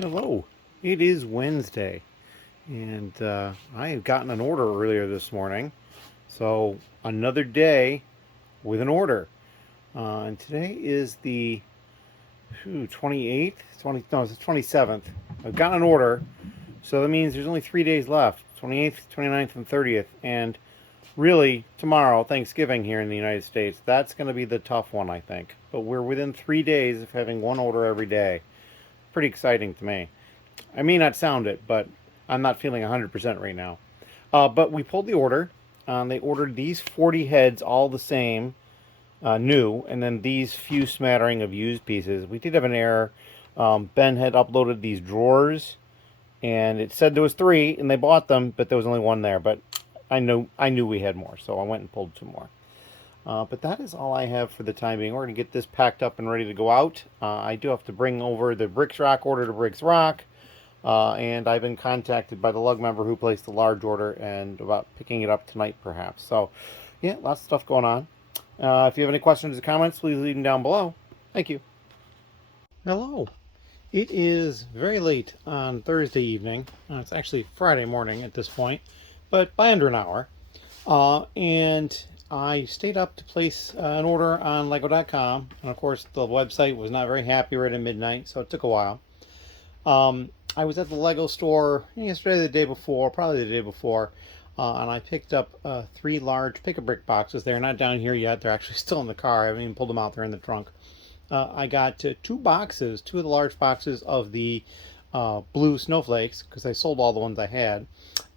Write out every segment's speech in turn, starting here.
Hello, it is Wednesday, and I had gotten an order earlier this morning, so another day with an order. And today is the 28th, no, it's the 27th. I've gotten an order, so that means there's only 3 days left: 28th, 29th, and 30th. And really, tomorrow, Thanksgiving here in the United States, that's going to be the tough one, I think. But we're within 3 days of having one order every day. Pretty exciting to me. I may not sound it, but I'm not feeling 100% right now. But we pulled the order. They ordered these 40 heads, all the same, new, and then these few smattering of used pieces. We did have an error. Ben had uploaded these drawers, and it said there was 3, and they bought them, but there was only 1 there. But I knew we had more, so I went and pulled 2 more. But that is all I have for the time being. We're going to get this packed up and ready to go out. I do have to bring over the Bricks Rock order to Bricks Rock. And I've been contacted by the lug member who placed the large order and about picking it up tonight, perhaps. So, yeah, lots of stuff going on. If you have any questions or comments, please leave them down below. Thank you. Hello. It is very late on Thursday evening. It's actually Friday morning at this point, but by under an hour. And I stayed up to place an order on Lego.com. And of course, the website was not very happy right at midnight, so it took a while. I was at the Lego store yesterday, the day before, probably the day before, and I picked up 3 large pick-a-brick boxes. They're not down here yet. They're actually still in the car. I haven't even pulled them out. They're in the trunk. I got 2 boxes, 2 of the large boxes of the blue snowflakes, because I sold all the ones I had.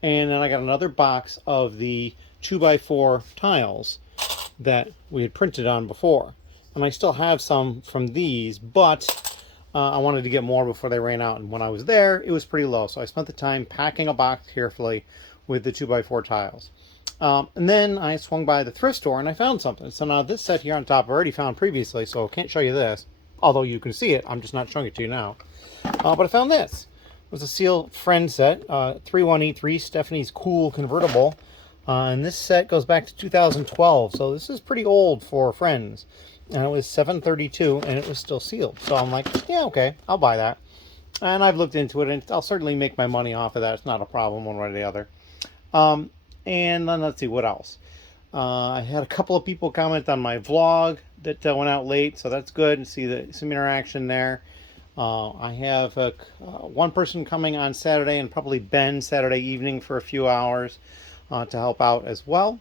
And then I got another box of the 2x4 tiles that we had printed on before. And I still have some from these, but I wanted to get more before they ran out. And when I was there, it was pretty low. So I spent the time packing a box carefully with the 2x4 tiles. And then I swung by the thrift store and I found something. So now this set here on top I already found previously, so I can't show you this. Although you can see it, I'm just not showing it to you now. But I found this. It was a Seal Friend set, 3183 Stephanie's Cool Convertible. And this set goes back to 2012, so this is pretty old for Friends. And it was $732, and it was still sealed. So I'm like, yeah, okay, I'll buy that. And I've looked into it, and I'll certainly make my money off of that. It's not a problem one way or the other. And then let's see, what else? I had a couple of people comment on my vlog that went out late, so that's good, and see some interaction there. I have one person coming on Saturday, and probably Ben Saturday evening for a few hours to help out as well.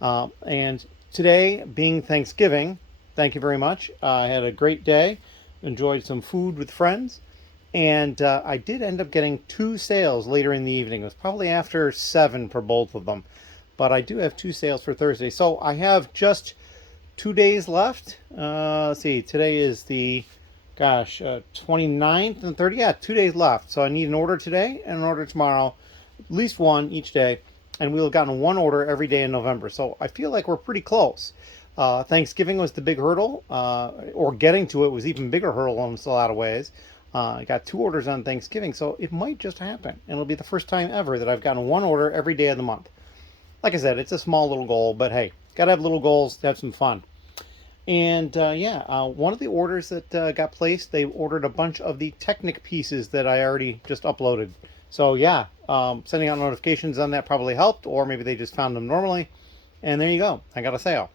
And today, being Thanksgiving, thank you very much. I had a great day, enjoyed some food with friends, and I did end up getting 2 sales later in the evening. It was probably after 7 for both of them, but I do have 2 sales for Thursday. So I have just 2 days left. Let's see, today is the, 29th and 30th. Yeah, 2 days left. So I need an order today and an order tomorrow, at least one each day. And we'll have gotten 1 order every day in November. So I feel like we're pretty close. Thanksgiving was the big hurdle, or getting to it was even bigger hurdle in a lot of ways. I got 2 orders on Thanksgiving, so it might just happen. And it'll be the first time ever that I've gotten 1 order every day of the month. Like I said, it's a small little goal, but hey, gotta have little goals to have some fun. And one of the orders that got placed, they ordered a bunch of the Technic pieces that I already just uploaded. So yeah, sending out notifications on that probably helped, or maybe they just found them normally. And there you go, I got a sale.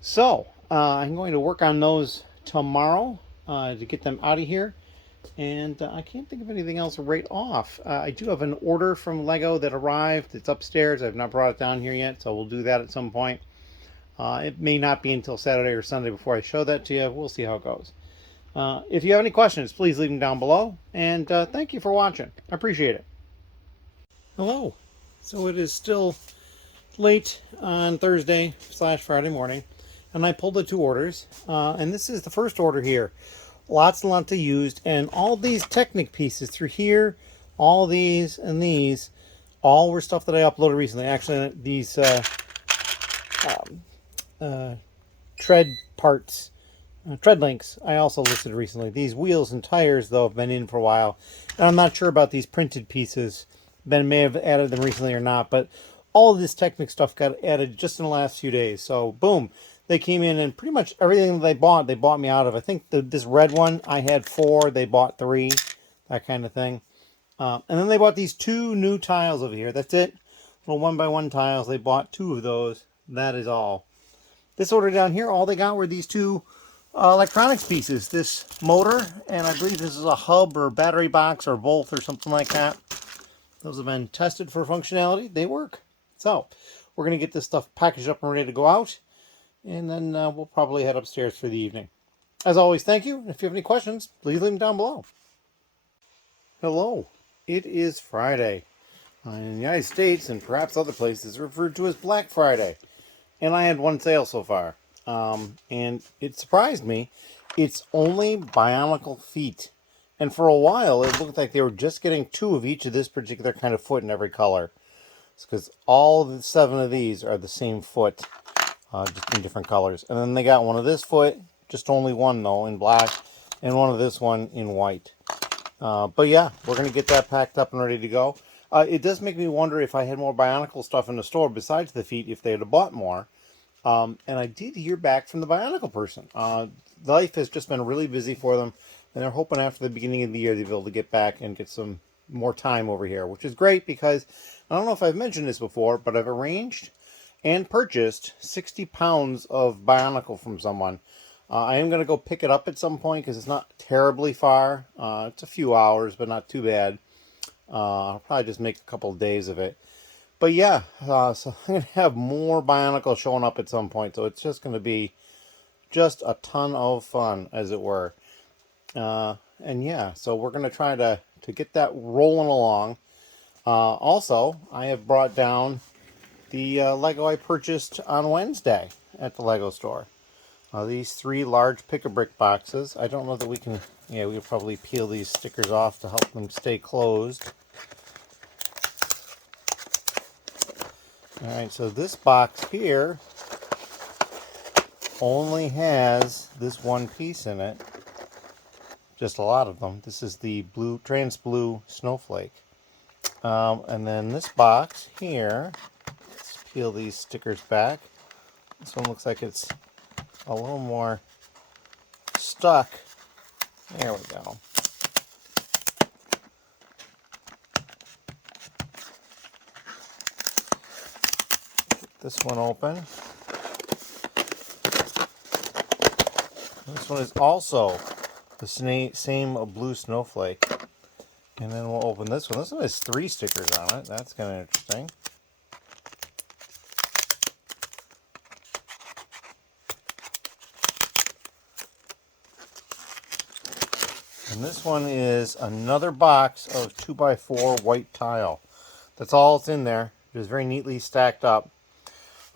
So I'm going to work on those tomorrow to get them out of here. And I can't think of anything else right off. I do have an order from Lego that arrived. It's upstairs. I've not brought it down here yet, so we'll do that at some point. It may not be until Saturday or Sunday before I show that to you. We'll see how it goes. If you have any questions, please leave them down below. And thank you for watching. I appreciate it. Hello. So it is still late on Thursday / Friday morning, and I pulled the 2 orders. And this is the first order here. Lots and lots of used, and all these Technic pieces through here, all these and these, all were stuff that I uploaded recently. Actually, these tread parts, tread links, I also listed recently. These wheels and tires, though, have been in for a while, and I'm not sure about these printed pieces. Ben may have added them recently or not, but all of this Technic stuff got added just in the last few days. So, boom. They came in, and pretty much everything that they bought me out of. I think this red one, I had 4. They bought 3. that kind of thing. And then they bought these 2 new tiles over here. That's it. Little 1x1 tiles. They bought 2 of those. That is all. This order down here, all they got were these 2 electronics pieces. This motor, and I believe this is a hub or battery box or both or something like that. Those have been tested for functionality. They work. So we're going to get this stuff packaged up and ready to go out. And then we'll probably head upstairs for the evening. As always, thank you. If you have any questions, please leave them down below. Hello. It is Friday. In the United States and perhaps other places referred to as Black Friday. And I had one sale so far. And it surprised me. It's only Bionicle feet. And for a while, it looked like they were just getting 2 of each of this particular kind of foot in every color. It's because all the 7 of these are the same foot, just in different colors. And then they got one of this foot, just only one though, in black, and one of this one in white. But yeah, we're going to get that packed up and ready to go. It does make me wonder if I had more Bionicle stuff in the store besides the feet, if they had bought more. And I did hear back from the Bionicle person. Life has just been really busy for them, and they're hoping after the beginning of the year they'll be able to get back and get some more time over here, which is great because I don't know if I've mentioned this before, but I've arranged and purchased 60 pounds of Bionicle from someone. I am going to go pick it up at some point because it's not terribly far. It's a few hours, but not too bad. I'll probably just make a couple of days of it. But yeah, so I'm going to have more Bionicle showing up at some point. So it's just going to be just a ton of fun, as it were. And yeah, so we're going to try to get that rolling along. Also, I have brought down the Lego I purchased on Wednesday at the Lego store. These 3 large pick-a-brick boxes. I don't know that we can... Yeah, we'll probably peel these stickers off to help them stay closed. Alright, so this box here only has this one piece in it. Just a lot of them. This is the blue, trans blue snowflake. And then this box here, let's peel these stickers back. This one looks like it's a little more stuck. There we go. Get this one open. This one is also the same blue snowflake. And then we'll open this one. This one has 3 stickers on it. That's kind of interesting. And this one is another box of 2x4 white tile. That's all that's in there. It is very neatly stacked up.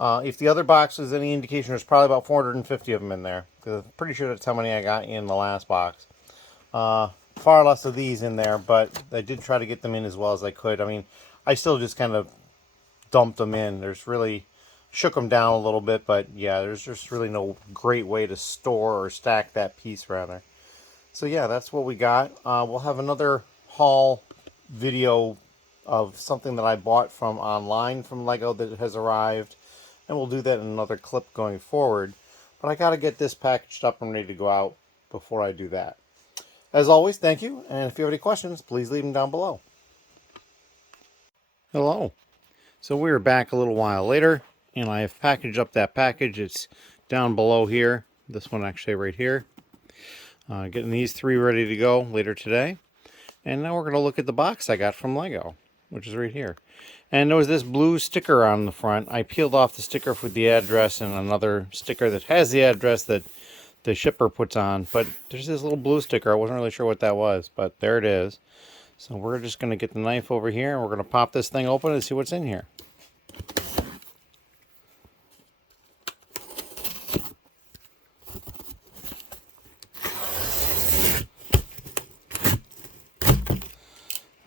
If the other box is any indication, there's probably about 450 of them in there. Because I'm pretty sure that's how many I got in the last box. Far less of these in there, but I did try to get them in as well as I could. I mean, I still just kind of dumped them in. There's really... shook them down a little bit, but yeah, there's just really no great way to store or stack that piece, rather. So yeah, that's what we got. We'll have another haul video of something that I bought from online from Lego that has arrived, and we'll do that in another clip going forward. But I got to get this packaged up and ready to go out before I do that. As always, thank you, and if you have any questions, please leave them down below. Hello. So we're back a little while later, and I have packaged up that package. It's down below here. This one actually right here. Getting these 3 ready to go later today. And now we're going to look at the box I got from Lego, which is right here. And there was this blue sticker on the front. I peeled off the sticker with the address and another sticker that has the address that the shipper puts on. But there's this little blue sticker. I wasn't really sure what that was, but there it is. So we're just going to get the knife over here, and we're going to pop this thing open and see what's in here.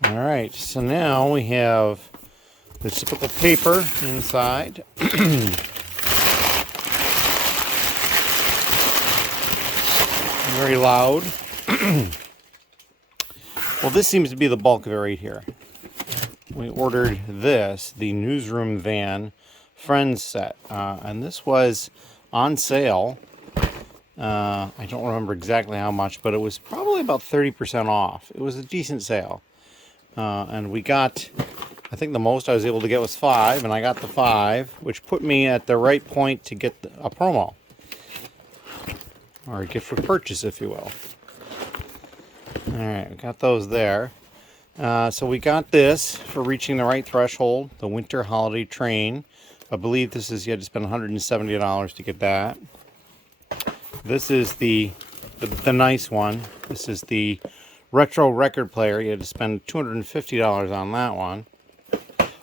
Alright, so now we have the typical paper inside. Very loud. Well, this seems to be the bulk of it right here. We ordered this, the Newsroom Van Friends set. And this was on sale I don't remember exactly how much, but it was probably about 30% off. It was a decent sale. And we got, I think the most I was able to get was 5, and I got the 5, which put me at the right point to get a promo. Or a gift for purchase, if you will. Alright, we got those there. So we got this for reaching the right threshold, the winter holiday train. I believe this is, you had to spend $170 to get that. This is the nice one. This is the retro record player. You had to spend $250 on that one.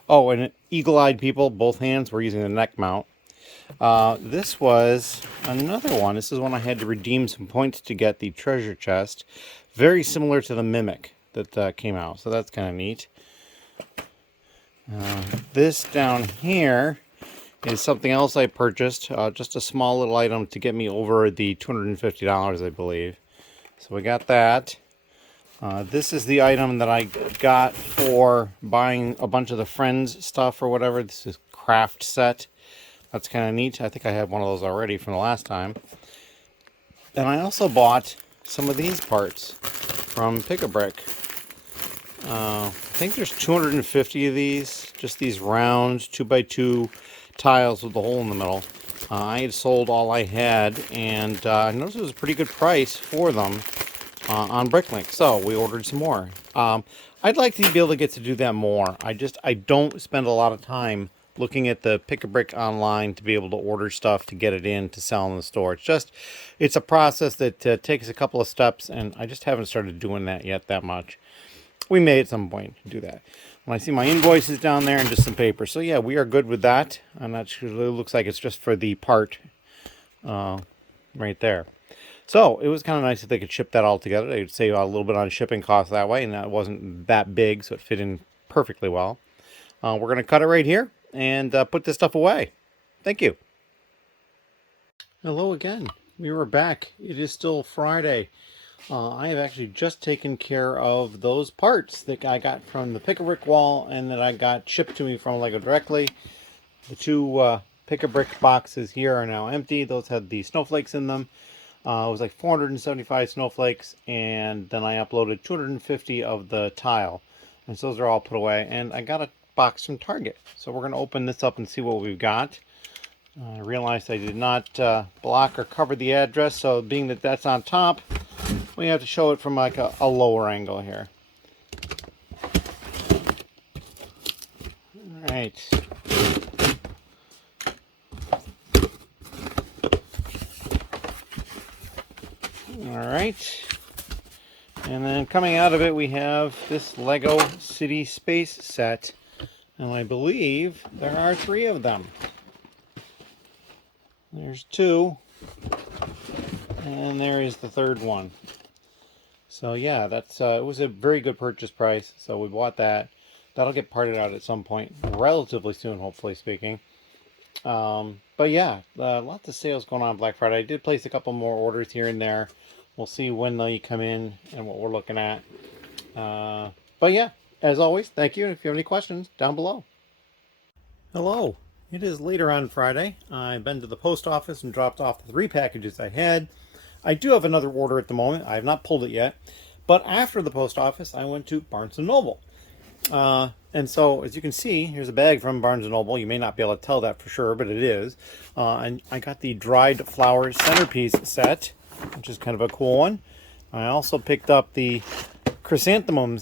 Oh, and eagle-eyed people, both hands, were using the neck mount. This was another one. This is one I had to redeem some points to get the treasure chest. Very similar to the Mimic that came out, so that's kind of neat. This down here is something else I purchased. Just a small little item to get me over the $250, I believe. So we got that. This is the item that I got for buying a bunch of the Friends stuff or whatever. This is craft set. That's kind of neat. I think I had one of those already from the last time. And I also bought some of these parts from Pick-a-Brick. I think there's 250 of these. Just these round 2x2 tiles with the hole in the middle. I had sold all I had, and I noticed it was a pretty good price for them on Bricklink. So we ordered some more. I'd like to be able to get to do that more. I don't spend a lot of time looking at the Pick-a-Brick online to be able to order stuff to get it in to sell in the store. It's a process that takes a couple of steps, and I just haven't started doing that yet that much. We may at some point do that. When I see my invoices down there and just some paper. So yeah, we are good with that. I'm not sure. It looks like it's just for the part right there. So it was kind of nice if they could ship that all together. They would save a little bit on shipping costs that way, and that wasn't that big, so it fit in perfectly well. We're going to cut it right here and put this stuff away. Thank you. Hello again. We were back. It is still Friday. I have actually just taken care of those parts that I got from the Pick-a-Brick wall and that I got shipped to me from Lego directly. The two Pick-a-Brick boxes here are now empty. Those had the snowflakes in them. It was like 475 snowflakes, and then I uploaded 250 of the tile. And so those are all put away. And I got a box from Target. So we're going to open this up and see what we've got. I realized I did not block or cover the address, so being that that's on top, we have to show it from like a lower angle here. All right. All right. And then coming out of it, we have this Lego City Space set. And I believe there are 3 of them. There's 2. And there is the 3rd one. So yeah, that's it was a very good purchase price. So we bought that. That'll get parted out at some point, relatively soon, hopefully speaking. But yeah, lots of sales going on Black Friday. I did place a couple more orders here and there. We'll see when they come in and what we're looking at. But yeah, as always, thank you. And if you have any questions, down below. Hello. It is later on Friday. I've been to the post office and dropped off the 3 packages I had. I do have another order at the moment. I have not pulled it yet. But after the post office, I went to Barnes & Noble. And so, as you can see, here's a bag from Barnes & Noble. You may not be able to tell that for sure, but it is. And I got the dried flower centerpiece set, which is kind of a cool one. I also picked up the chrysanthemum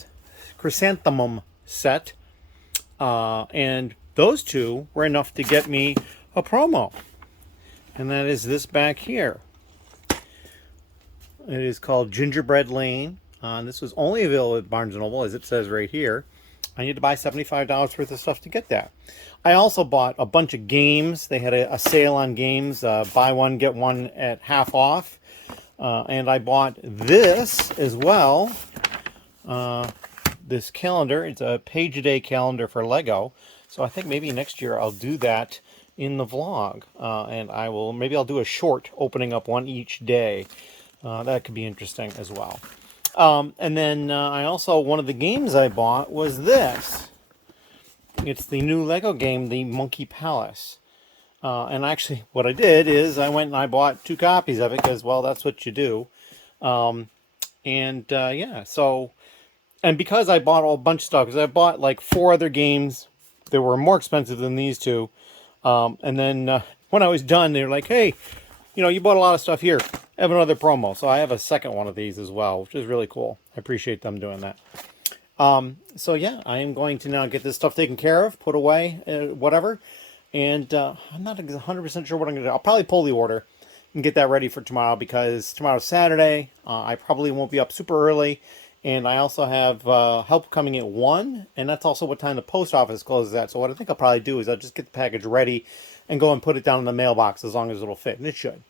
set. And those 2 were enough to get me a promo. And that is this back here. It is called Gingerbread Lane. This was only available at Barnes & Noble, as it says right here. I need to buy $75 worth of stuff to get that. I also bought a bunch of games. They had a sale on games. Buy one, get one at half off. And I bought this as well. This calendar. It's a page-a-day calendar for Lego. So I think maybe next year I'll do that in the vlog. And maybe I'll do a short opening up one each day. That could be interesting as well. And then I also, one of the games I bought was this. It's the new Lego game, the Monkey Palace. And actually, what I did is I went and I bought 2 copies of it because, well, that's what you do. Yeah, so, and because I bought a bunch of stuff, because I bought like 4 other games that were more expensive than these 2. And then when I was done, they were like, hey, you bought a lot of stuff here. I have another promo. So I have a second one of these as well, which is really cool. I appreciate them doing that. So yeah, I am going to now get this stuff taken care of, put away, whatever. And I'm not 100% sure what I'm going to do. I'll probably pull the order and get that ready for tomorrow because tomorrow's Saturday. I probably won't be up super early. And I also have help coming at 1. And that's also what time the post office closes at. So what I think I'll probably do is I'll just get the package ready and go and put it down in the mailbox as long as it'll fit. And it should.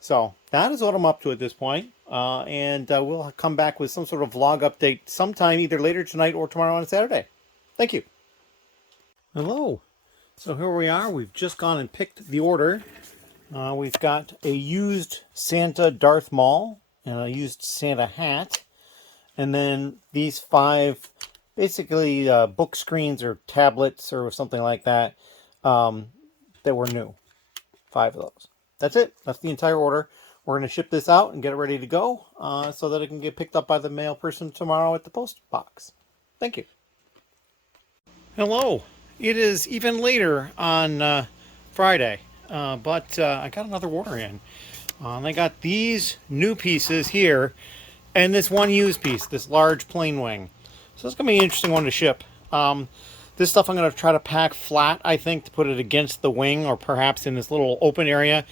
So that is what I'm up to at this point. We'll come back with some sort of vlog update sometime either later tonight or tomorrow on Saturday. Thank you. Hello. So here we are. We've just gone and picked the order. We've got a used Santa Darth Maul and a used Santa hat. And then these 5 basically book screens or tablets or something like that that were new. 5 of those. That's it. That's the entire order. We're going to ship this out and get it ready to go so that it can get picked up by the mail person tomorrow at the post box. Thank you. Hello. It is even later on Friday, but I got another order in. And I got these new pieces here and this one used piece, this large plain wing. So it's going to be an interesting one to ship. This stuff I'm going to try to pack flat, I think, to put it against the wing or perhaps in this little open area.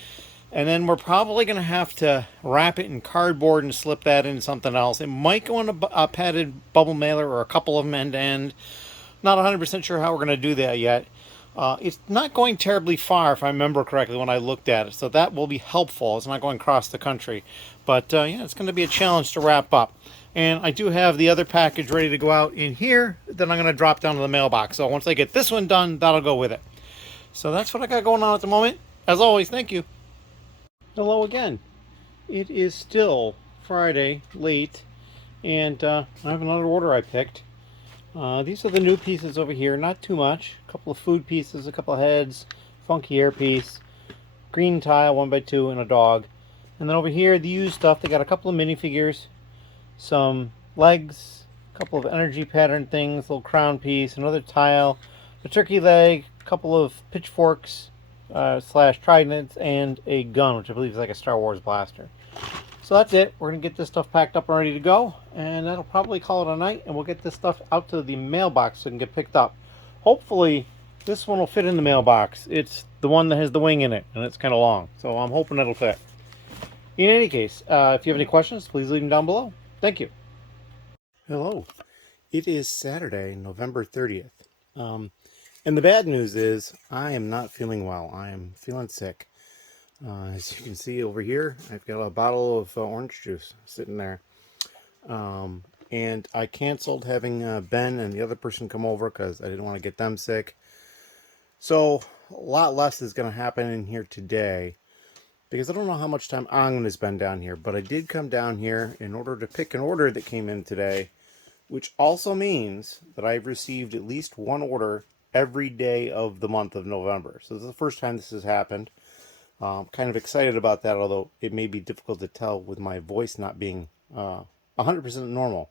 And then we're probably going to have to wrap it in cardboard and slip that into something else. It might go in a padded bubble mailer or a couple of them end to end. Not 100% sure how we're going to do that yet. It's not going terribly far, if I remember correctly, when I looked at it. So that will be helpful. It's not going across the country. But yeah, it's going to be a challenge to wrap up. And I do have the other package ready to go out in here that I'm going to drop down to the mailbox. So once I get this one done, that'll go with it. So that's what I got going on at the moment. As always, thank you. Hello again. It is still Friday, late, and I have another order I picked. These are the new pieces over here, not too much. A couple of food pieces, a couple of heads, funky hair piece, green tile 1x2, and a dog. And then over here, the used stuff, they got a couple of minifigures, some legs, a couple of energy pattern things, a little crown piece, another tile, a turkey leg, a couple of pitchforks, slash tridents, and a gun, which I believe is like a Star Wars blaster. So that's it. We're going to get this stuff packed up and ready to go, and that'll probably call it a night, and we'll get this stuff out to the mailbox so it can get picked up. Hopefully, this one will fit in the mailbox. It's the one that has the wing in it, and it's kind of long, so I'm hoping it'll fit. In any case, if you have any questions, please leave them down below. Thank you. Hello. It is Saturday, November 30th. And the bad news is I am not feeling well. I am feeling sick. As you can see over here, I've got a bottle of orange juice sitting there. And I canceled having Ben and the other person come over because I didn't want to get them sick. So a lot less is going to happen in here today because I don't know how much time I'm going to spend down here. But I did come down here in order to pick an order that came in today, which also means that I've received at least one order every day of the month of November. So this is the first time this has happened. I'm kind of excited about that, although it may be difficult to tell with my voice not being 100% normal.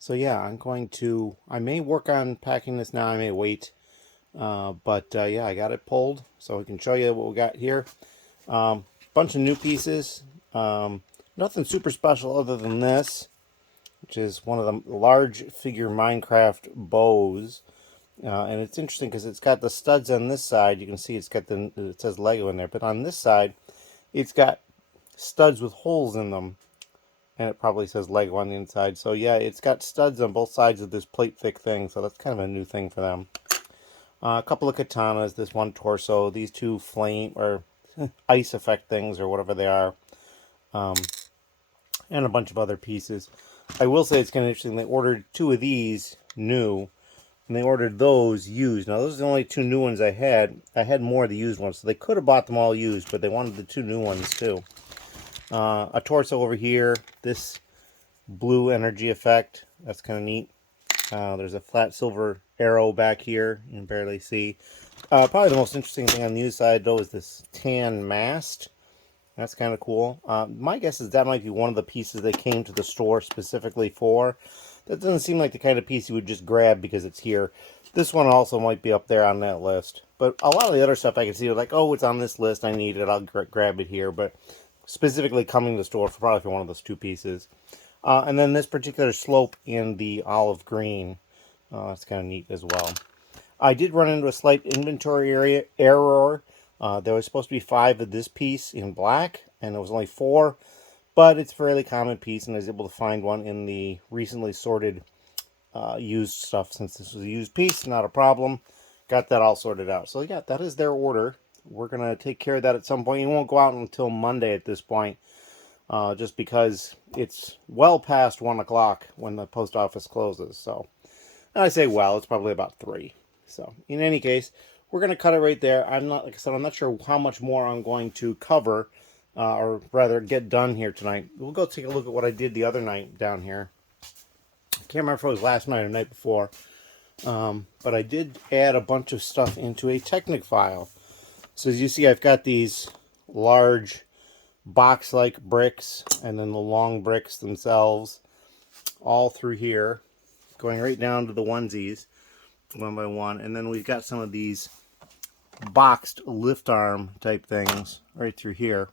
So yeah, I may work on packing this now, I may wait. Yeah, I got it pulled, so we can show you what we got here. Bunch of new pieces. Nothing super special other than this, which is one of the large figure Minecraft bows. And it's interesting because it's got the studs on this side. You can see it says Lego in there, but on this side, it's got studs with holes in them, and it probably says Lego on the inside. So yeah, it's got studs on both sides of this plate thick thing. So that's kind of a new thing for them. A couple of katanas, this one torso, these 2 flame or ice effect things or whatever they are, and a bunch of other pieces. I will say it's kind of interesting. They ordered 2 of these new. And they ordered those used. Now, those are the only 2 new ones I had. I had more of the used ones, so they could have bought them all used, but they wanted the 2 new ones, too. A torso over here. This blue energy effect. That's kind of neat. There's a flat silver arrow back here you can barely see. Probably the most interesting thing on the news side, though, is this tan mast. That's kind of cool. My guess is that might be one of the pieces that came to the store specifically for. That doesn't seem like the kind of piece you would just grab because it's here. This one also might be up there on that list. But a lot of the other stuff I can see, like, oh, it's on this list, I need it, I'll grab it here. But specifically coming to the store for probably for one of those two pieces. And then this particular slope in the olive green. That's kind of neat as well. I did run into a slight inventory error. There was supposed to be 5 of this piece in black, and there was only 4. But it's a fairly common piece, and I was able to find one in the recently sorted used stuff. Since this was a used piece, not a problem. Got that all sorted out. So yeah, that is their order. We're going to take care of that at some point. It won't go out until Monday at this point. Just because it's well past 1 o'clock when the post office closes. So, and I say well, it's probably about 3. So, in any case, we're going to cut it right there. Like I said, I'm not sure how much more I'm going to cover, or rather get done here tonight. We'll go take a look at what I did the other night down here. I can't remember if it was last night or the night before. But I did add a bunch of stuff into a Technic file. So as you see, I've got these large box-like bricks, and then the long bricks themselves, all through here, going right down to the onesies, one by one. And then we've got some of these boxed lift arm type things right through here.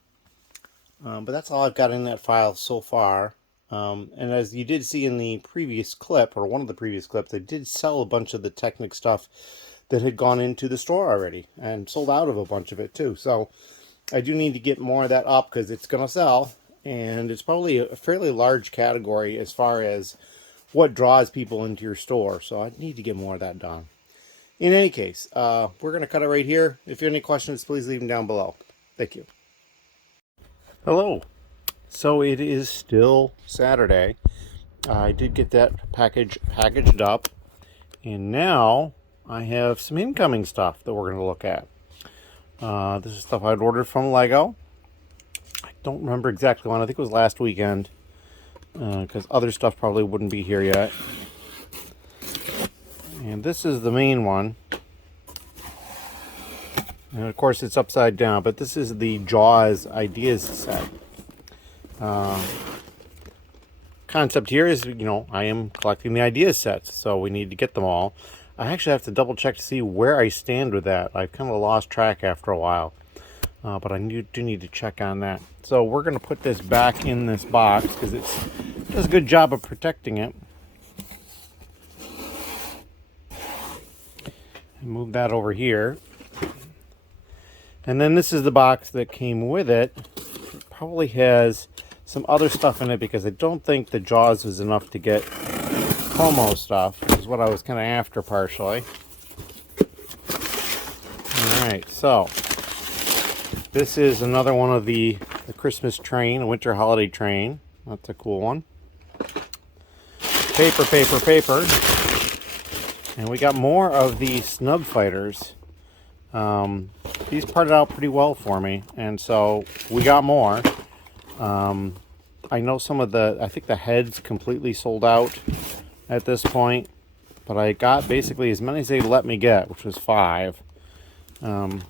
But that's all I've got in that file so far. And as you did see in the previous clip, or one of the previous clips, I did sell a bunch of the Technic stuff that had gone into the store already, and sold out of a bunch of it too. So I do need to get more of that up because it's going to sell, and it's probably a fairly large category as far as what draws people into your store. So I need to get more of that done. In any case, we're going to cut it right here. If you have any questions, please leave them down below. Thank you. Hello. So it is still Saturday. I did get that package packaged up, and now I have some incoming stuff that we're going to look at. This is stuff I'd ordered from Lego. I don't remember exactly when. I think it was last weekend, because other stuff probably wouldn't be here yet. And this is the main one. And of course it's upside down, but this is the Jaws Ideas set. Concept here is, I am collecting the ideas sets, so we need to get them all. I actually have to double check to see where I stand with that. I've kind of lost track after a while, but I do need to check on that. So we're going to put this back in this box because it does a good job of protecting it. And move that over here. And then this is the box that came with it. It probably has some other stuff in it because I don't think the Jaws was enough to get Como stuff, which is what I was kind of after partially. Alright, so this is another one of the Christmas train, a winter holiday train. That's a cool one. Paper. And we got more of the snub fighters. These parted out pretty well for me, and so we got more. I know I think the heads completely sold out at this point, but I got basically as many as they let me get, which was 5. So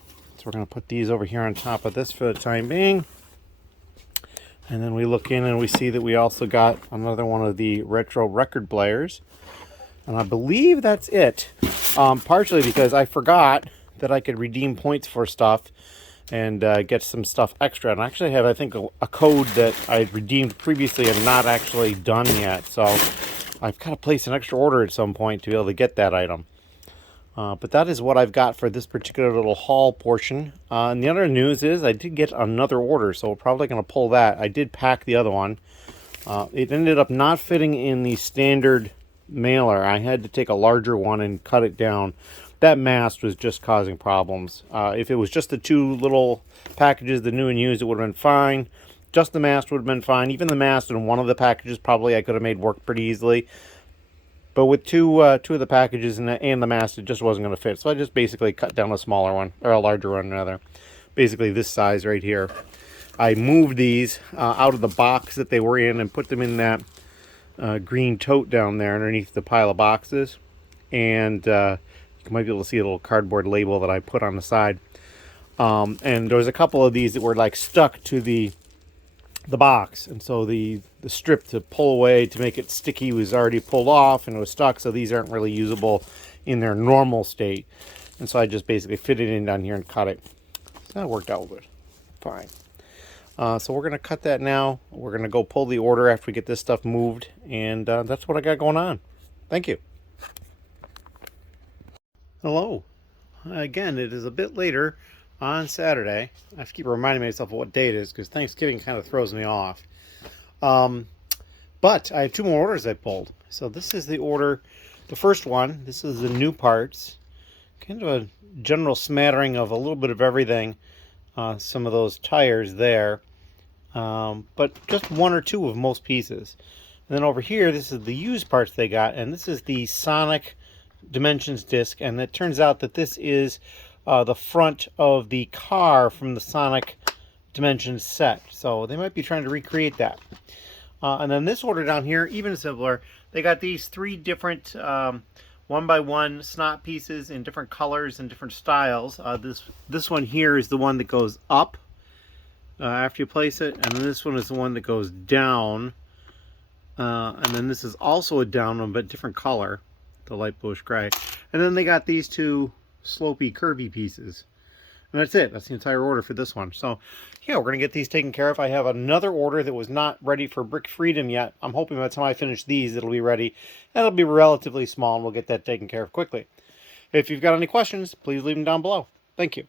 we're going to put these over here on top of this for the time being. And then we look in and we see that we also got another one of the retro record players. And I believe that's it. Partially because I forgot that I could redeem points for stuff and get some stuff extra. And I actually have, I think, a code that I redeemed previously and not actually done yet. So I've got to place an extra order at some point to be able to get that item. But that is what I've got for this particular little haul portion. And the other news is I did get another order, so we're probably going to pull that. I did pack the other one. It ended up not fitting in the standard mailer. I had to take a larger one and cut it down. That mast was just causing problems. If it was just the 2 little packages, the new and used, it would have been fine. Just the mast would have been fine. Even the mast in one of the packages probably I could have made work pretty easily. But with two of the packages and the mast, it just wasn't going to fit. So I just basically cut down a smaller one, or a larger one rather. Basically this size right here. I moved these out of the box that they were in and put them in that green tote down there underneath the pile of boxes. And you might be able to see a little cardboard label that I put on the side. And there was a couple of these that were like stuck to the box, and so the strip to pull away to make it sticky was already pulled off and it was stuck, so these aren't really usable in their normal state. And so I just basically fit it in down here and cut it. So that worked out good. Fine. So we're going to cut that now. We're going to go pull the order after we get this stuff moved, and that's what I got going on. Thank you. Hello. Again, it is a bit later on Saturday. I have to keep reminding myself of what day it is because Thanksgiving kind of throws me off. But I have two more orders I pulled. So this is the order, the first one. This is the new parts. Kind of a general smattering of a little bit of everything. Some of those tires there. But just one or two of most pieces. And then over here, this is the used parts they got. And this is the Sonic Dimensions disc. And it turns out that this is the front of the car from the Sonic Dimensions set. So they might be trying to recreate that. And then this order down here, even simpler. They got these three different 1x1 snot pieces in different colors and different styles. This one here is the one that goes up after you place it. And then this one is the one that goes down. And then this is also a down one, but different color. The light bluish gray. And then they got these two slopey, curvy pieces. And that's it. That's the entire order for this one. So, yeah, we're going to get these taken care of. I have another order that was not ready for Brick Freedom yet. I'm hoping by the time I finish these, it'll be ready. And it'll be relatively small, and we'll get that taken care of quickly. If you've got any questions, please leave them down below. Thank you.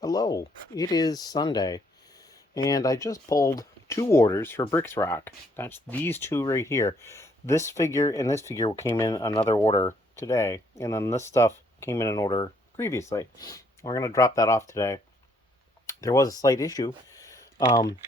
Hello. It is Sunday, and I just pulled two orders for Bricks Rock. That's these two right here. This figure and this figure came in another order today, and then this stuff came in an order previously. We're going to drop that off today. There was a slight issue.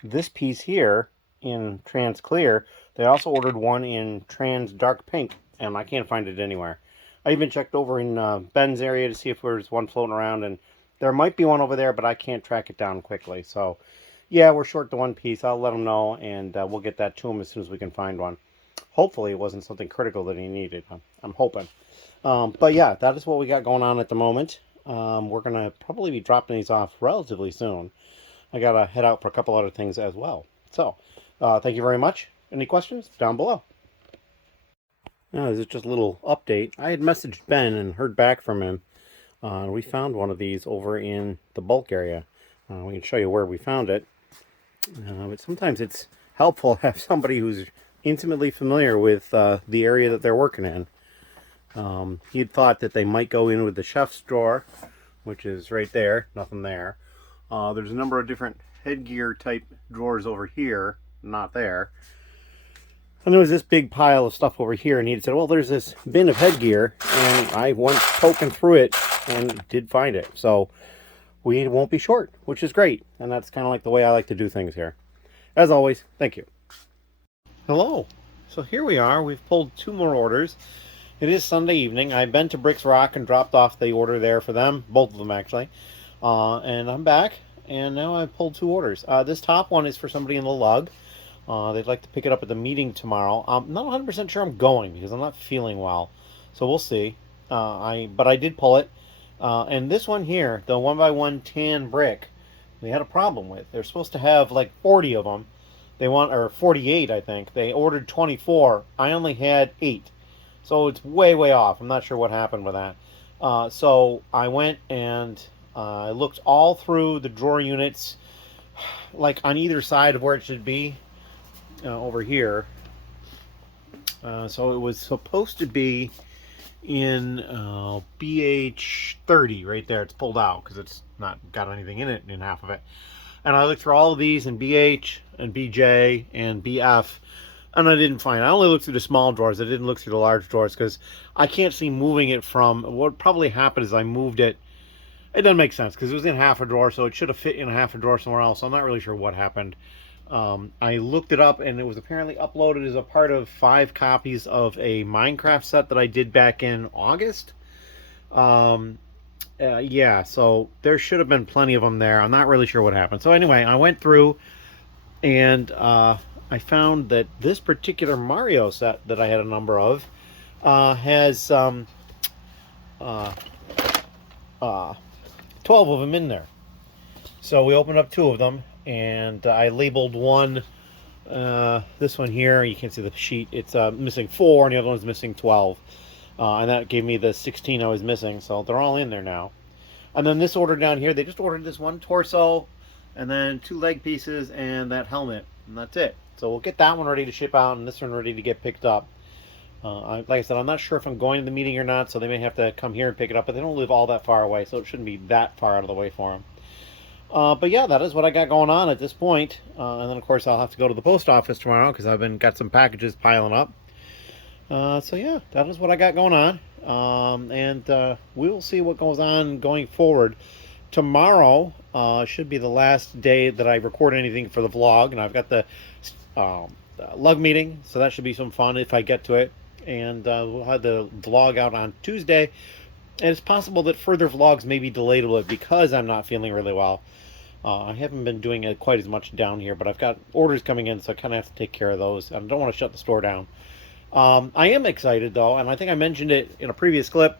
This piece here in trans clear, they also ordered one in trans dark pink, and I can't find it anywhere. I even checked over in Ben's area to see if there's one floating around, and there might be one over there, but I can't track it down quickly. So, yeah, we're short the one piece. I'll let them know, and we'll get that to him as soon as we can find one. Hopefully it wasn't something critical that he needed. I'm hoping. But yeah, that is what we got going on at the moment. We're going to probably be dropping these off relatively soon. I got to head out for a couple other things as well. So, thank you very much. Any questions? Down below. Now, this is just a little update. I had messaged Ben and heard back from him. We found one of these over in the bulk area. We can show you where we found it. But sometimes it's helpful to have somebody who's intimately familiar with the area that they're working in. He had thought that they might go in with the chef's drawer, which is right there, nothing there. There's a number of different headgear type drawers over here, not there. And there was this big pile of stuff over here, and he had said, well, there's this bin of headgear, and I went poking through it and did find it. So we won't be short, which is great. And that's kind of like the way I like to do things here. As always, thank you. Hello. So here we are. We've pulled two more orders. It is Sunday evening. I've been to Bricks Rock and dropped off the order there for them, both of them actually. And I'm back, and now I've pulled two orders. This top one is for somebody in the lug. They'd like to pick it up at the meeting tomorrow. I'm not 100% sure I'm going because I'm not feeling well. So we'll see. But I did pull it. And this one here, the 1x1 tan brick, they had a problem with. They're supposed to have like 40 of them. They want, or 48, I think. They ordered 24. I only had 8. So it's way, way off. I'm not sure what happened with that. So I went and I looked all through the drawer units, like on either side of where it should be, over here. So it was supposed to be in BH30 right there. It's pulled out because it's not got anything in it in half of it. And I looked through all of these in BH and BJ and BF, and I didn't find it. I only looked through the small drawers. I didn't look through the large drawers because I can't see moving it from. What probably happened is I moved it. It doesn't make sense because it was in half a drawer, so it should have fit in half a drawer somewhere else. So I'm not really sure what happened. I looked it up, and it was apparently uploaded as a part of 5 copies of a Minecraft set that I did back in August. Yeah, so there should have been plenty of them there. I'm not really sure what happened. So anyway, I went through and I found that this particular Mario set that I had a number of has uh, uh, 12 of them in there. So we opened up 2 of them, and I labeled one, this one here, you can't see the sheet, it's missing 4, and the other one's missing 12. And that gave me the 16 I was missing, so they're all in there now. And then this order down here, they just ordered this one torso, and then 2 leg pieces, and that helmet, and that's it. So we'll get that one ready to ship out, and this one ready to get picked up. Like I said, I'm not sure if I'm going to the meeting or not, so they may have to come here and pick it up, but they don't live all that far away, so it shouldn't be that far out of the way for them. But yeah, that is what I got going on at this point. And then, of course, I'll have to go to the post office tomorrow because I've got some packages piling up. So yeah, that is what I got going on. And we'll see what goes on going forward. Tomorrow should be the last day that I record anything for the vlog, and I've got the lug meeting, so that should be some fun if I get to it. And we'll have the vlog out on Tuesday. And it's possible that further vlogs may be delayed a little bit because I'm not feeling really well. I haven't been doing it quite as much down here, but I've got orders coming in, so I kind of have to take care of those. I don't want to shut the store down. I am excited, though, and I think I mentioned it in a previous clip.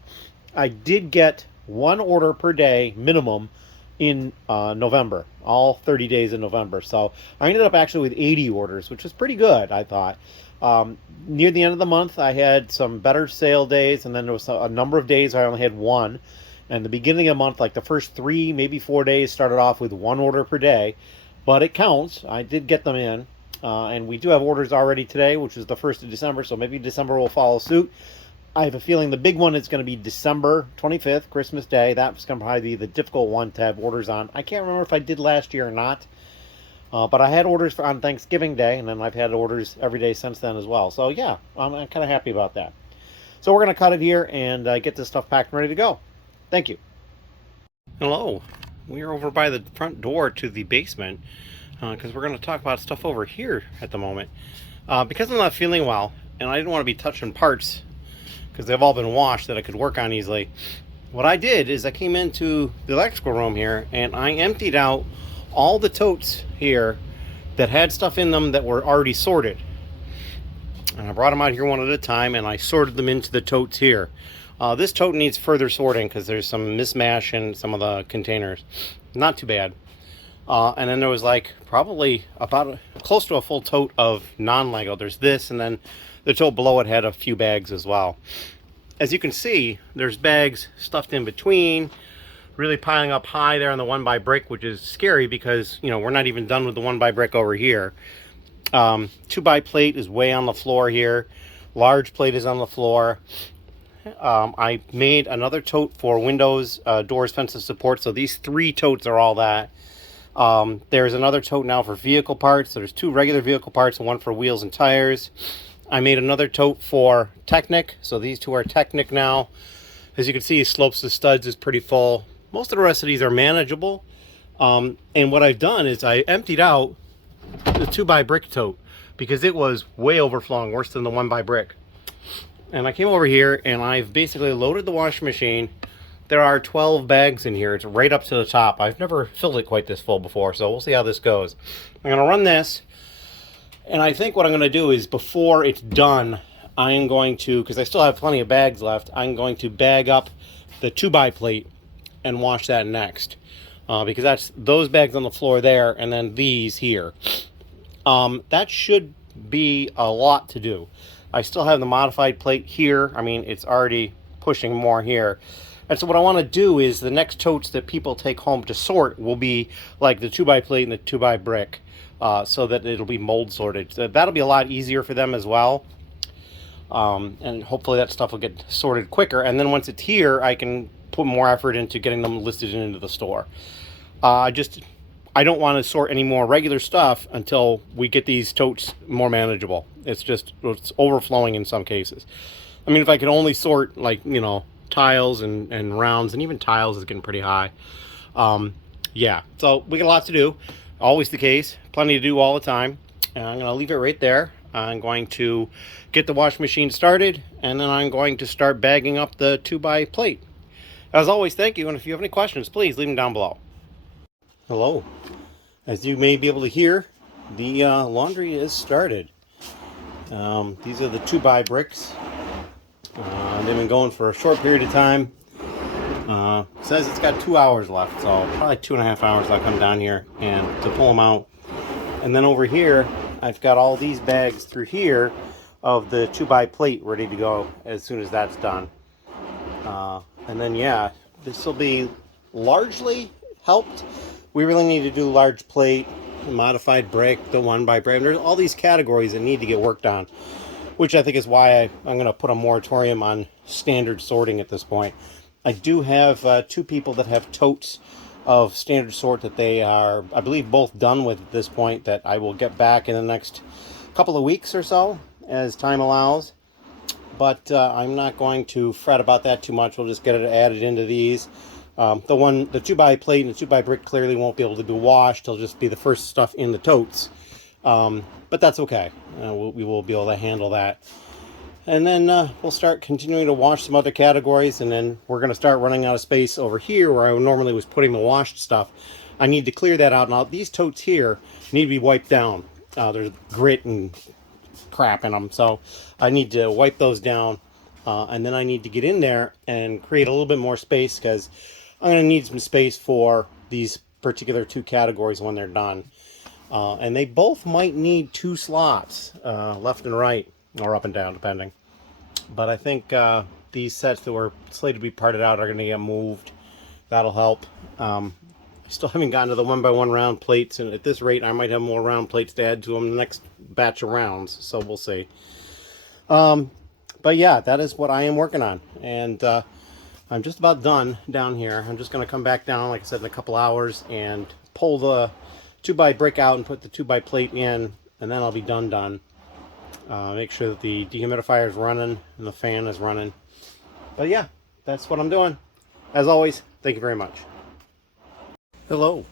I did get 1 order per day minimum in November, all 30 days in November. So I ended up actually with 80 orders, which was pretty good, I thought. Near the end of the month, I had some better sale days, and then there was a number of days I only had 1. And the beginning of the month, like the first 3, maybe 4 days, started off with 1 order per day. But it counts. I did get them in. And we do have orders already today, which is the 1st of December, so maybe December will follow suit. I have a feeling the big one is going to be December 25th, Christmas Day. That's going to probably be the difficult one to have orders on. I can't remember if I did last year or not. But I had orders on Thanksgiving Day, and then I've had orders every day since then as well. So yeah, I'm kind of happy about that. So we're going to cut it here and get this stuff packed and ready to go. Thank you. Hello. We are over by the front door to the basement because we're going to talk about stuff over here at the moment. Because I'm not feeling well, and I didn't want to be touching parts because they've all been washed that I could work on easily. What I did is I came into the electrical room here and I emptied out all the totes here that had stuff in them that were already sorted. And I brought them out here one at a time and I sorted them into the totes here. This tote needs further sorting because there's some mismatch in some of the containers. Not too bad. And then there was like probably about close to a full tote of non-Lego. There's this, and then the tote below it had a few bags as well. As you can see, there's bags stuffed in between, really piling up high there on the 1x brick, which is scary because, you know, we're not even done with the 1x brick over here. 2x plate is way on the floor here. Large plate is on the floor. I made another tote for windows, doors, fences, support. So these 3 totes are all that. There's another tote now for vehicle parts. So there's 2 regular vehicle parts and 1 for wheels and tires. I made another tote for Technic. So these 2 are Technic now. As you can see, slopes to studs is pretty full. Most of the rest of these are manageable. And what I've done is I emptied out the 2x brick tote because it was way overflowing, worse than the 1x brick. And I came over here and I've basically loaded the washing machine. There are 12 bags in here. It's right up to the top. I've never filled it quite this full before, so we'll see how this goes. I'm going to run this, and I think what I'm going to do is before it's done, I am going to, because I still have plenty of bags left, I'm going to bag up the 2x plate and wash that next. Because that's those bags on the floor there and then these here. That should be a lot to do. I still have the modified plate here. I mean, it's already pushing more here. And so what I want to do is the next totes that people take home to sort will be like the 2x plate and the 2x brick, so that it'll be mold sorted. So that'll be a lot easier for them as well. And hopefully that stuff will get sorted quicker. And then once it's here, I can put more effort into getting them listed into the store. I don't want to sort any more regular stuff until we get these totes more manageable. It's overflowing in some cases. I mean, if I could only sort, like, you know, tiles and rounds, and even tiles is getting pretty high. Yeah, so we got a lot to do. Always the case. Plenty to do all the time. And I'm going to leave it right there. I'm going to get the washing machine started, and then I'm going to start bagging up the 2x plate. As always, thank you, and if you have any questions, please leave them down below. Hello. As you may be able to hear, the laundry is started. These are the 2x bricks. They've been going for a short period of time. Says it's got 2 hours left, so probably 2.5 hours I'll come down here and to pull them out. And then over here, I've got all these bags through here of the 2x plate ready to go as soon as that's done. And then yeah, this will be largely helped. We really need to do large plate, modified brick, the 1x brick. There's all these categories that need to get worked on, which I think is why I'm going to put a moratorium on standard sorting at this point. I do have 2 people that have totes of standard sort that they are, I believe, both done with at this point, that I will get back in the next couple of weeks or so as time allows. But I'm not going to fret about that too much. We'll just get it added into these. The 2x plate and the 2x brick clearly won't be able to be washed. It'll just be the first stuff in the totes. But that's okay. We will be able to handle that. And then we'll start continuing to wash some other categories, and then we're going to start running out of space over here where I normally was putting the washed stuff. I need to clear that out. Now, these totes here need to be wiped down. There's grit and crap in them, so I need to wipe those down. And then I need to get in there and create a little bit more space, because I'm going to need some space for these particular 2 categories when they're done. And they both might need 2 slots, left and right, or up and down, depending. But I think these sets that were slated to be parted out are going to get moved. That'll help. I still haven't gotten to the 1x1 round plates, and at this rate I might have more round plates to add to them the next batch of rounds, so we'll see. But yeah, that is what I am working on, and I'm just about done down here. I'm just going to come back down, like I said, in a couple hours and pull the 2x brick out and put the 2x plate in, and then I'll be done. Make sure that the dehumidifier is running and the fan is running. But yeah, that's what I'm doing. As always, thank you very much. Hello.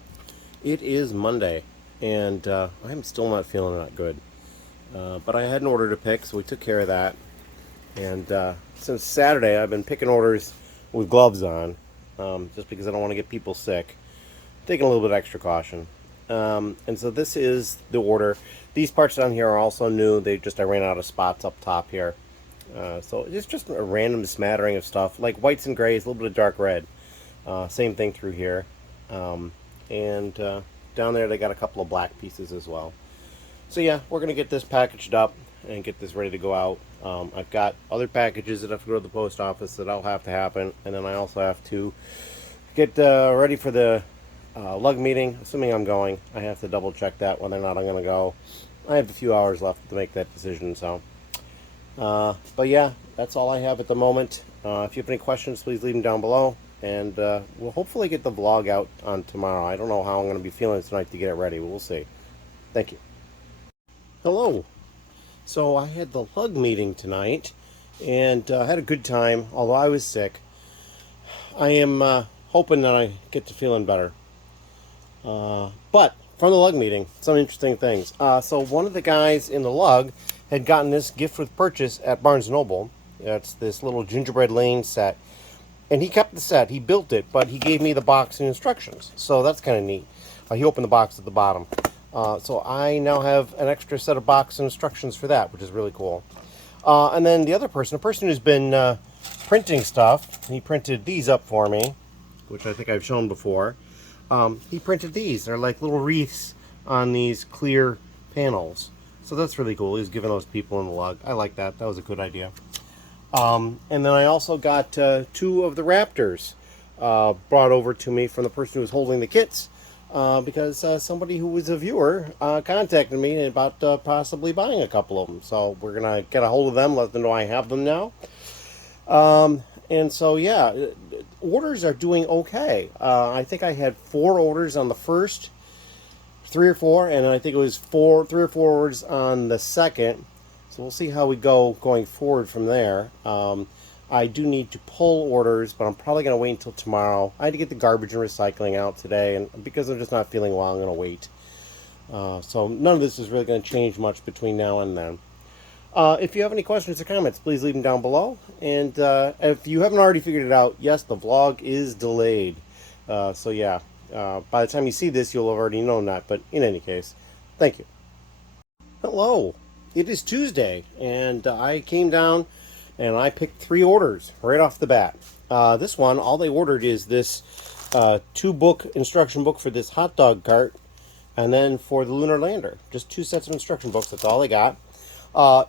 It is Monday, and I'm still not feeling that good. But I had an order to pick, so we took care of that. And since Saturday, I've been picking orders with gloves on, just because I don't want to get people sick. Taking a little bit of extra caution. And so this is the order. These parts down here are also new. I ran out of spots up top here. So it's just a random smattering of stuff, like whites and grays, a little bit of dark red. Same thing through here. And down there they got a couple of black pieces as well. So yeah, we're going to get this packaged up and get this ready to go out. I've got other packages that have to go to the post office that will have to happen. And then I also have to get ready for the lug meeting, assuming I'm going. I have to double check that whether or not I'm going to go. I have a few hours left to make that decision, so. But yeah, that's all I have at the moment. If you have any questions, please leave them down below. And we'll hopefully get the vlog out on tomorrow. I don't know how I'm going to be feeling tonight to get it ready, but we'll see. Thank you. Hello. So I had the lug meeting tonight, and I had a good time, although I was sick. I am hoping that I get to feeling better. But from the lug meeting, some interesting things. So one of the guys in the lug had gotten this gift with purchase at Barnes & Noble. It's this little gingerbread lane set. And he kept the set. He built it, but he gave me the box and instructions. So that's kind of neat. He opened the box at the bottom. So I now have an extra set of box and instructions for that, which is really cool. And then the other person, a person who's been printing stuff, he printed these up for me, which I think I've shown before. He printed these. They're like little wreaths on these clear panels. So that's really cool. He was giving those people in the lug. I like that. That was a good idea. And then I also got 2 of the Raptors brought over to me from the person who was holding the kits, because somebody who was a viewer contacted me about possibly buying a couple of them. So we're going to get a hold of them, let them know I have them now. And so, yeah, orders are doing okay. I think I had 4 orders on the first, 3 or 4, and I think it was 3 or 4 orders on the second. So we'll see how we go going forward from there. I do need to pull orders, but I'm probably going to wait until tomorrow. I had to get the garbage and recycling out today, and because I'm just not feeling well, I'm going to wait. So none of this is really going to change much between now and then. If you have any questions or comments, please leave them down below. And if you haven't already figured it out, yes, the vlog is delayed. So yeah, by the time you see this, you'll have already known that. But in any case, thank you. Hello, it is Tuesday, and I came down and I picked 3 orders right off the bat. This one, all they ordered is this 2-book instruction book for this hot dog cart, and then for the lunar lander. Just 2 sets of instruction books, that's all they got.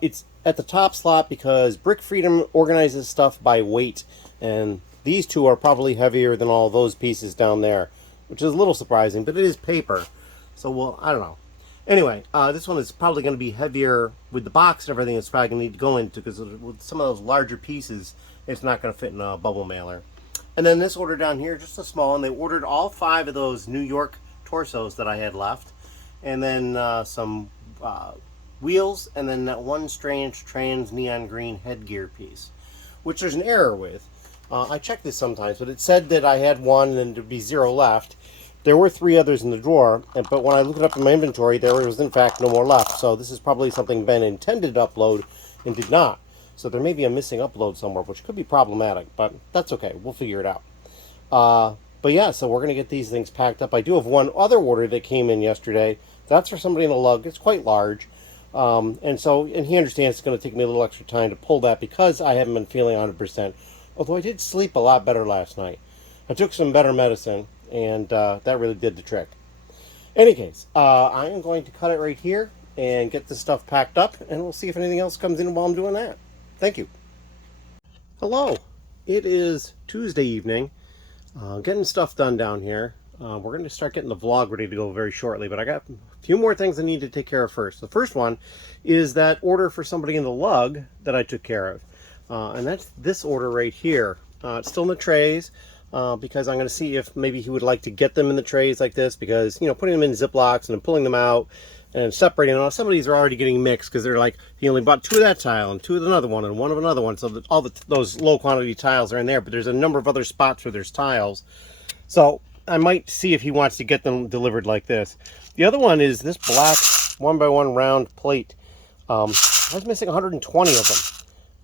It's at the top slot because Brick Freedom organizes stuff by weight, and these 2 are probably heavier than all those pieces down there, which is a little surprising, but it is paper, so well, I don't know. Anyway, this one is probably going to be heavier with the box and everything. It's probably going to need to go into, because with some of those larger pieces, it's not going to fit in a bubble mailer. And then this order down here, just a small one. They ordered all 5 of those New York torsos that I had left, and then some wheels, and then that one strange trans neon green headgear piece, which there's an error with. I checked this sometimes, but it said that I had 1 and then there'd be 0 left. There were 3 others in the drawer, but when I looked it up in my inventory, there was in fact no more left. So this is probably something Ben intended to upload and did not. So there may be a missing upload somewhere, which could be problematic, but that's okay. We'll figure it out. But yeah, so we're going to get these things packed up. I do have one other order that came in yesterday. That's for somebody in the lug. It's quite large. And he understands it's going to take me a little extra time to pull that because I haven't been feeling 100%. Although I did sleep a lot better last night. I took some better medicine, and that really did the trick. In any case, I am going to cut it right here and get this stuff packed up, and we'll see if anything else comes in while I'm doing that. Thank you. Hello. It is Tuesday evening. Getting stuff done down here. We're going to start getting the vlog ready to go very shortly, but I got a few more things I need to take care of first. The first one is that order for somebody in the lug that I took care of. And that's this order right here. It's still in the trays. Because I'm going to see if maybe he would like to get them in the trays like this, because, you know, putting them in Ziplocs and then pulling them out and separating them. Some of these are already getting mixed because they're like, he only bought 2 of that tile and 2 of another one and 1 of another one. So that those low quantity tiles are in there, but there's a number of other spots where there's tiles. So I might see if he wants to get them delivered like this. The other one is this black 1x1 round plate. I was missing 120 of them.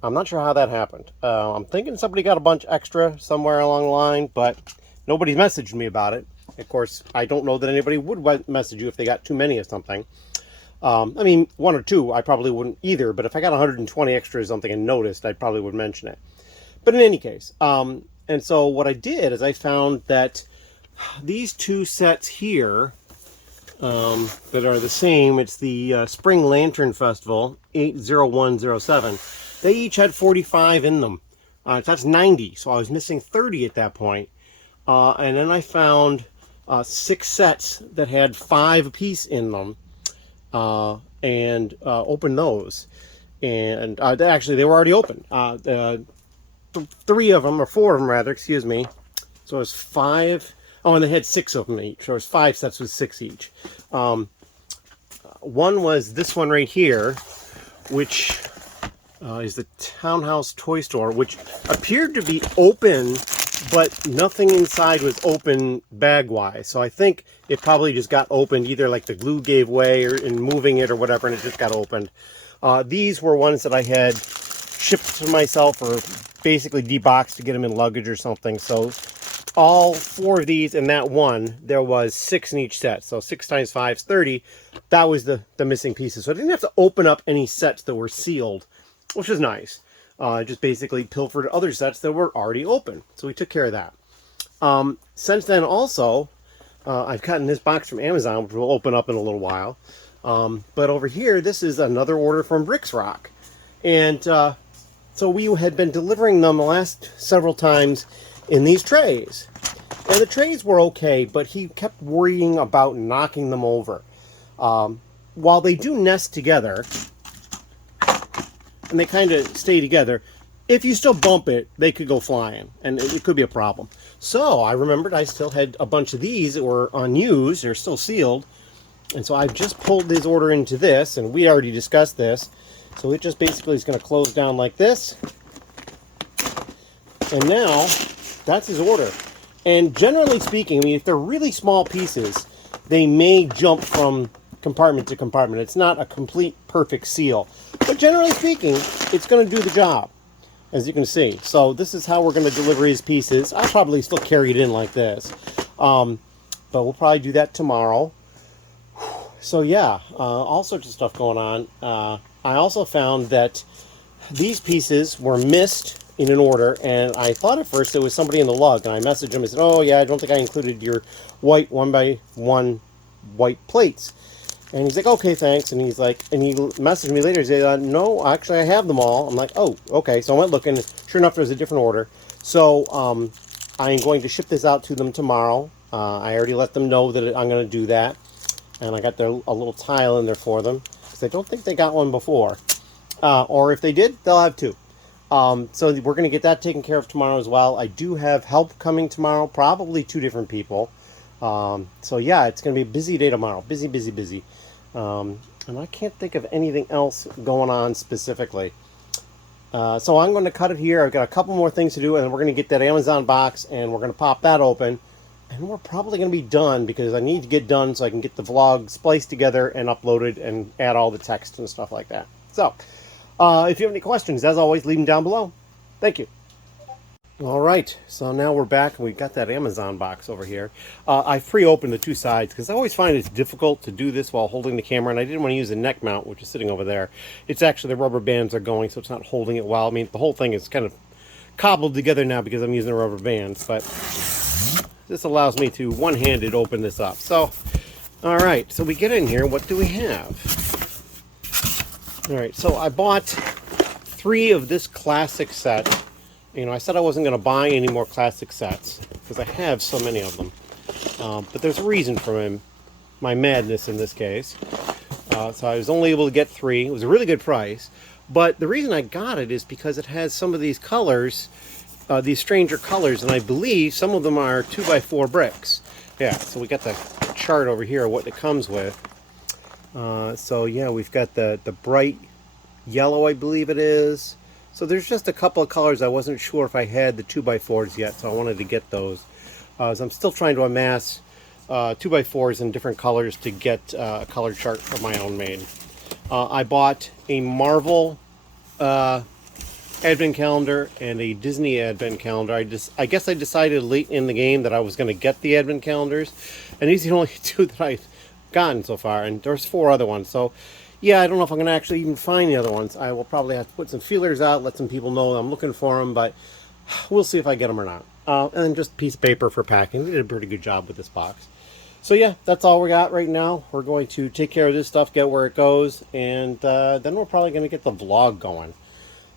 I'm not sure how that happened. I'm thinking somebody got a bunch extra somewhere along the line, but nobody's messaged me about it. Of course, I don't know that anybody would message you if they got too many of something. I mean, 1 or 2, I probably wouldn't either, but if I got 120 extra or something and noticed, I probably would mention it. But in any case, and so what I did is I found that these 2 sets here that are the same, it's the Spring Lantern Festival 80107. They each had 45 in them. So that's 90. So I was missing 30 at that point. And then I found 6 sets that had 5 apiece in them. And opened those. And actually, they were already open. 3 of them, or 4 of them rather, excuse me. So it was 5. Oh, and they had 6 of them each. So it was 5 sets with 6 each. One was this one right here, which is the Townhouse Toy Store, which appeared to be open, but nothing inside was open bag-wise. So I think it probably just got opened, either like the glue gave way or in moving it or whatever, and it just got opened. These were ones that I had shipped to myself or basically deboxed to get them in luggage or something. So all 4 of these and that one, there was 6 in each set. So 6 times 5 is 30. That was the missing pieces. So I didn't have to open up any sets that were sealed, which is nice. Just basically pilfered other sets that were already open. So we took care of that. Since then also, I've gotten this box from Amazon, which we'll open up in a little while. But over here, this is another order from Bricksrock. And so we had been delivering them the last several times in these trays. And the trays were okay, but he kept worrying about knocking them over. While they do nest together, and they kind of stay together, if you still bump it, they could go flying, and it could be a problem. So I remembered I still had a bunch of these that were unused, they're still sealed, and so I've just pulled this order into this, and we already discussed this. So it just basically is going to close down like this, and now that's his order. And generally speaking, I mean, if they're really small pieces, they may jump from compartment to compartment. It's not a complete perfect seal, but generally speaking, it's going to do the job, as you can see. So this is how we're going to deliver his pieces. I'll probably still carry it in like this, but we'll probably do that tomorrow. So yeah, all sorts of stuff going on. I also found that these pieces were missed in an order, and I thought at first it was somebody in the lug, and I messaged him and said, oh yeah, I don't think I included your white 1x1 white plates. And he's like, okay, thanks. And he's like, and he messaged me later. He said, no, actually, I have them all. I'm like, oh, okay. So I went looking. Sure enough, there's a different order. So I am going to ship this out to them tomorrow. I already let them know that I'm going to do that. And I got a little tile in there for them, because I don't think they got one before. Or if they did, they'll have two. So we're going to get that taken care of tomorrow as well. I do have help coming tomorrow, probably 2 different people. So yeah, it's going to be a busy day tomorrow. Busy, busy, busy. And I can't think of anything else going on specifically. So I'm going to cut it here. I've got a couple more things to do, and then we're going to get that Amazon box, and we're going to pop that open. And we're probably going to be done, because I need to get done so I can get the vlog spliced together and uploaded and add all the text and stuff like that. So, if you have any questions, as always, leave them down below. Thank you. All right, so now we're back, and we've got that Amazon box over here. I pre-opened the 2 sides, because I always find it's difficult to do this while holding the camera, and I didn't want to use a neck mount, which is sitting over there. It's actually, the rubber bands are going, so it's not holding it well. I mean, the whole thing is kind of cobbled together now because I'm using the rubber bands, but this allows me to one-handed open this up. So, all right, so we get in here. What do we have? All right, so I bought 3 of this classic set. You know, I said I wasn't going to buy any more classic sets because I have so many of them. But there's a reason for my madness in this case. So I was only able to get 3. It was a really good price. But the reason I got it is because it has some of these colors, these stranger colors, and I believe some of them are 2x4 bricks. Yeah, so we got the chart over here of what it comes with. So yeah, we've got the bright yellow, I believe it is. So there's just a couple of colors. I wasn't sure if I had the 2x4s yet, so I wanted to get those. So I'm still trying to amass 2x4s in different colors to get a color chart for my own made. I bought a Marvel advent calendar and a Disney advent calendar. I guess I decided late in the game that I was going to get the advent calendars, and these are the only 2 that I've gotten so far, and there's 4 other ones. So yeah, I don't know if I'm going to actually even find the other ones. I will probably have to put some feelers out, let some people know I'm looking for them, but we'll see if I get them or not. And then just a piece of paper for packing. We did a pretty good job with this box. So yeah, that's all we got right now. We're going to take care of this stuff, get where it goes, and then we're probably going to get the vlog going.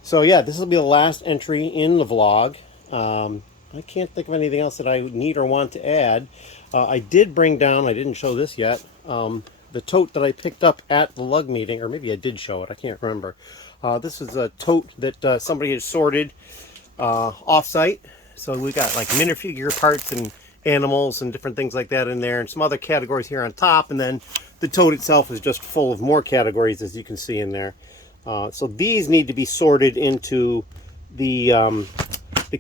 So yeah, this will be the last entry in the vlog. I can't think of anything else that I need or want to add. I did bring down, I didn't show this yet, the tote that I picked up at the lug meeting, or maybe I did show it, I can't remember. This is a tote that somebody had sorted off-site. So we got like minifigure parts and animals and different things like that in there, and some other categories here on top, and then the tote itself is just full of more categories, as you can see in there. So these need to be sorted into the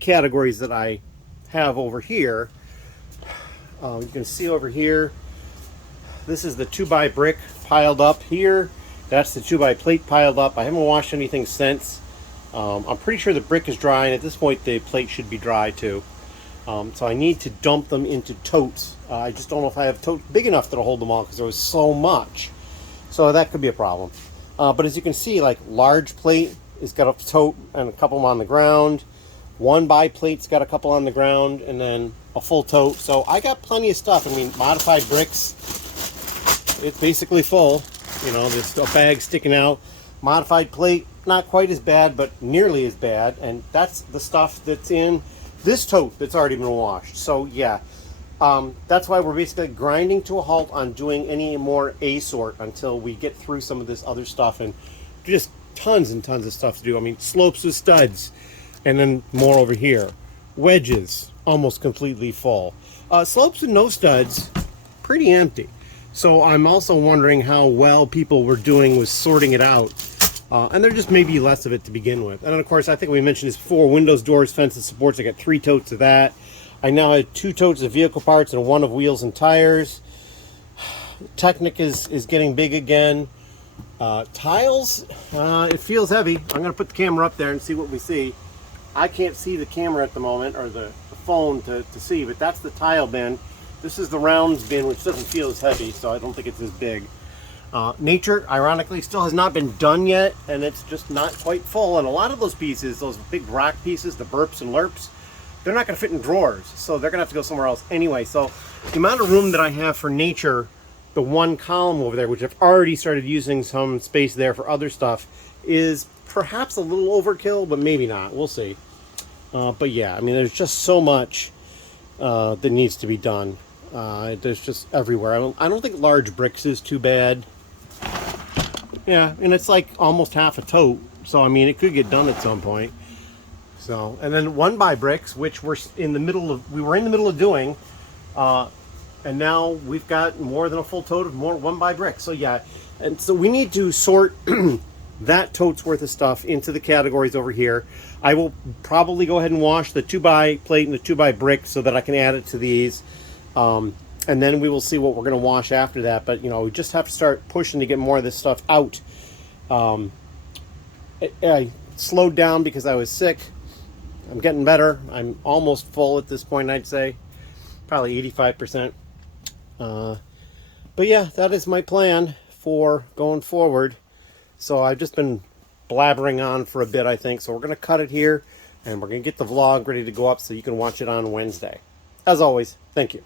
categories that I have over here. You can see over here, this is the 2x brick piled up here. That's the 2x plate piled up. I haven't washed anything since. I'm pretty sure the brick is dry, and at this point the plate should be dry too. So I need to dump them into totes. I just don't know if I have totes big enough to hold them all, because there was so much. So that could be a problem. But as you can see, like large plate has got a tote and a couple of them on the ground. 1x plate's got a couple on the ground, and then a full tote. So I got plenty of stuff. I mean, modified bricks, it's basically full. You know, there's a bag sticking out. Modified plate, not quite as bad, but nearly as bad. And that's the stuff that's in this tote that's already been washed. So yeah, that's why we're basically grinding to a halt on doing any more A-sort until we get through some of this other stuff. And just tons and tons of stuff to do. I mean, slopes with studs, and then more over here. Wedges, almost completely full. Slopes with no studs, pretty empty. So I'm also wondering how well people were doing with sorting it out. And there just may be less of it to begin with. And then, of course, I think we mentioned this before, windows, doors, fences, supports. I got 3 totes of that. I now have 2 totes of vehicle parts and 1 of wheels and tires. Technic is getting big again. Tiles, it feels heavy. I'm going to put the camera up there and see what we see. I can't see the camera at the moment, or the phone to see, but that's the tile bin. This is the rounds bin, which doesn't feel as heavy, so I don't think it's as big. Nature, ironically, still has not been done yet, and it's just not quite full. And a lot of those pieces, those big rock pieces, the burps and lerps, they're not going to fit in drawers, so they're going to have to go somewhere else anyway. So the amount of room that I have for nature, the one column over there, which I've already started using some space there for other stuff, is perhaps a little overkill, but maybe not. We'll see. But yeah, I mean, there's just so much that needs to be done. There's just everywhere. I don't think large bricks is too bad. Yeah, and it's like almost half a tote, so I mean, it could get done at some point. So, and then 1x bricks, which we were in the middle of doing, and now we've got more than a full tote of more 1x bricks. So yeah, and so we need to sort that tote's worth of stuff into the categories over here. I will probably go ahead and wash the 2x plate and the 2x brick so that I can add it to these. And then we will see what we're going to wash after that. But, you know, we just have to start pushing to get more of this stuff out. I slowed down because I was sick. I'm getting better. I'm almost full at this point, I'd say. Probably 85%. But yeah, that is my plan for going forward. So I've just been blabbering on for a bit, I think. So we're going to cut it here. And we're going to get the vlog ready to go up so you can watch it on Wednesday. As always, thank you.